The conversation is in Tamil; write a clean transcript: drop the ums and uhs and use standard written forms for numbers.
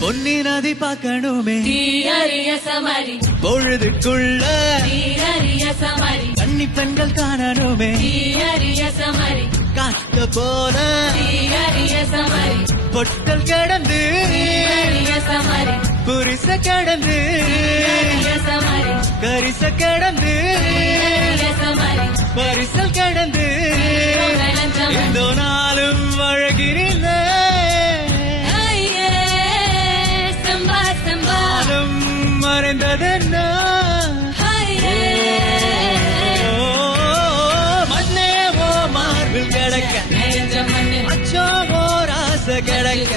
பொன்னி நதி பார்க்கணுமே தீயறிய சமரி பொழுதுக்குள்ள தீயறிய சமரி கன்னி பெண்கள் காணணுமே தீயறிய சமரி காத்த போல தீயறிய சமரி பொட்டல் கடந்து தீயறிய சமரி புரிச கடந்து தீயறிய சமரி கரிச கடந்து தீயறிய சமரி பரிசல் கடந்து இந்த நாளும் வழகினில்ல ஐயே சம்பா சம்பா மறைந்ததென்ன ஐயே மண்ணே ஓ மார்பில் கிடக்க நெஞ்சம் மண்ணு அச்சோ ஓ ராச கிடக்க